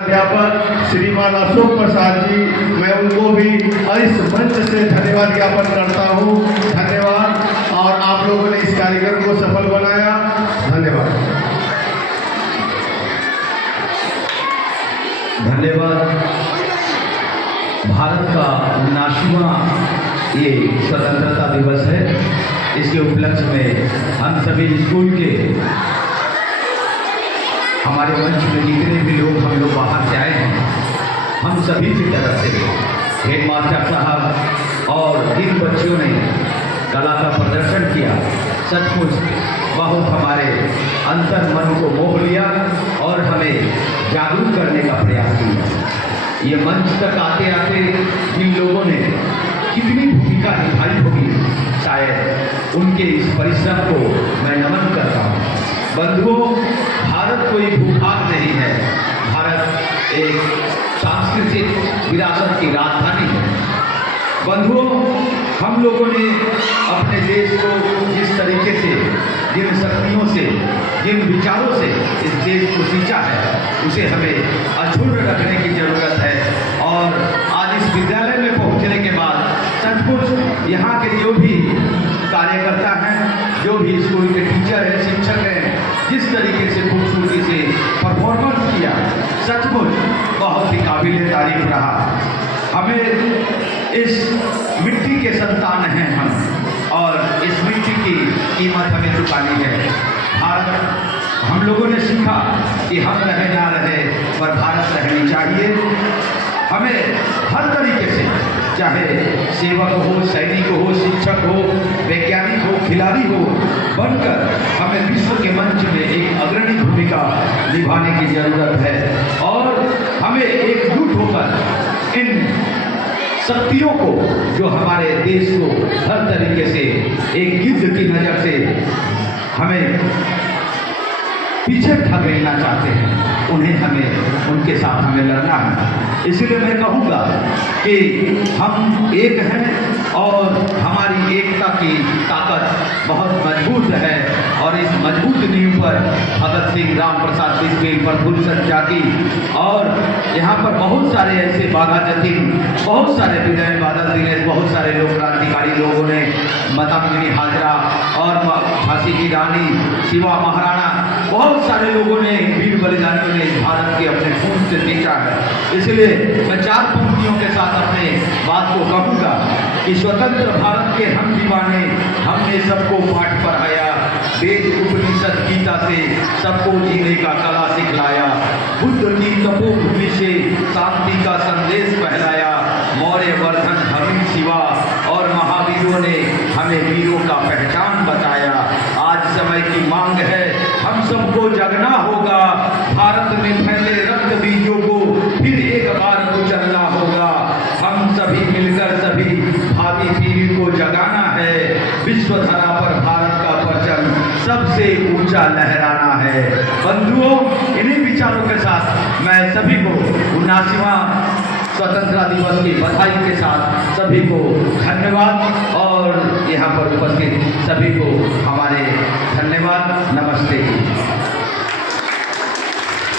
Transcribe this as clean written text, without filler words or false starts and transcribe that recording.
अध्यापक श्रीमान अशोक प्रसाद जी, मैं उनको भी इस मंच से धन्यवाद ज्ञापन करता हूँ। धन्यवाद। और आप लोगों ने इस कार्यक्रम को सफल बनाया। धन्यवाद। धन्यवाद। भारत का 79वां ये स्वतंत्रता दिवस है। इसके उपलक्ष्य में हम सभी स्कूल के हमारे मंच में जितने भी लोग हम लोग बाहर से आए हैं, हम सभी की तरफ से हेड मास्टर साहब और जिन बच्चों ने कला का प्रदर्शन किया, सचमुच बहुत हमारे अंतर मन को मोह लिया और हमें जागरूक करने का प्रयास किया। ये मंच तक आते आते जिन लोगों ने कितनी भूमिका निभाई होगी, शायद उनके इस परिश्रम को मैं नमन करता हूँ। बंधुओं, भारत कोई भूभाग नहीं है। भारत एक सांस्कृतिक विरासत की राजधानी है। बंधुओं, हम लोगों ने अपने देश को जिस तरीके से, जिन शक्तियों से, जिन विचारों से इस देश को सींचा है, उसे हमें अक्षुण्ण रखने की जरूरत है। और आज इस विद्यालय में पहुंचने के बाद सचमुच यहाँ के जो भी कार्यकर्ता हैं, जो भी स्कूल के टीचर हैं, शिक्षक हैं, जिस तरीके से खूबसूरती से परफॉर्मेंस किया, सचमुच बहुत ही काबिल तारीफ रहा। हमें इस मिट्टी के संतान हैं हम, और इस मिट्टी की कीमत हमें चुकानी है। भारत, हम लोगों ने सीखा कि हम रहे ना रहे, पर भारत रहनी चाहिए। हमें हर तरीके से, चाहे सेवक हो, सैनिक हो, शिक्षक हो, वैज्ञानिक हो, खिलाड़ी हो, बनकर हमें विश्व के मंच में एक अग्रणी भूमिका निभाने की जरूरत है। और हमें एकजुट होकर इन शक्तियों को, जो हमारे देश को हर तरीके से एक गिद्ध की नज़र से हमें पीछे ढकेलना चाहते हैं, उनके साथ हमें लड़ना है। इसलिए मैं कहूँगा कि हम एक हैं और हमारी एकता की ताकत बहुत मजबूत है। और इस मजबूत नींव पर भगत सिंह, राम प्रसाद बिस्मिल, प्रफुल्ल सत्यार्थी और यहाँ पर बहुत सारे ऐसे बाघा जतीन, बहुत सारे विनय बादल दिनेश, बहुत सारे लोग क्रांतिकारी लोगों ने, मातंगिनी हाजरा और झांसी की रानी, शिवा महाराणा, बहुत सारे लोगों ने, वीर बलिदानियों ने भारत के अपने खून से जीता है। इसलिए मैं 4 पंक्तियों के साथ अपने बात को कहूँगा कि स्वतंत्र भारत के हम दीवाने, हमने सबको पाठ पढ़ाया, वेद उपनिषद गीता से सबको जीने का कला सिखलाया, बुद्ध की तपोभूमि से शांति का संदेश फैलाया, मौर्य वर्धन हमीर शिवा और महावीरों ने हमें वीरों का पहचान बताया। आज समय की मांग है, हम सबको जगना होगा, भारत में फैले रक्त बीजों को फिर एक बार कुचलना होगा। हम सभी मिलकर सभी भावी पीढ़ी को जगाना है, विश्व धरा पर भारत का परचम सबसे ऊंचा लहराना है। बंधुओं, इन्हीं विचारों के साथ मैं सभी को 79वां स्वतंत्रता दिवस की बधाई के साथ सभी को धन्यवाद, और यहाँ पर उपस्थित सभी को हमारे धन्यवाद। नमस्ते।